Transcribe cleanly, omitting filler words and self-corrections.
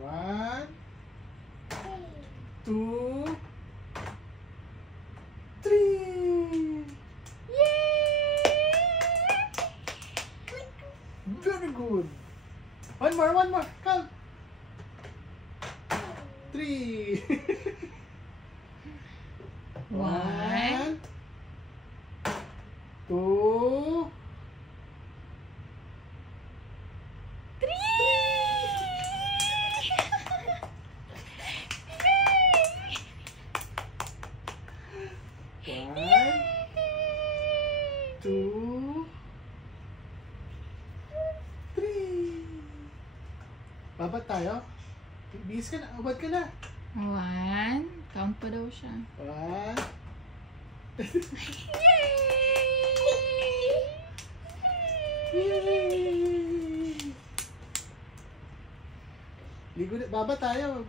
1, 2, 3. Yay! Very good. One more. Count. 3. 1, 2, 3. Yay! 1, 2, 3. Babat tayo. Bihis ka na. Ubad ka na. 1. Count pa daw siya. 1. Yay! Ligo na. Baba tayo.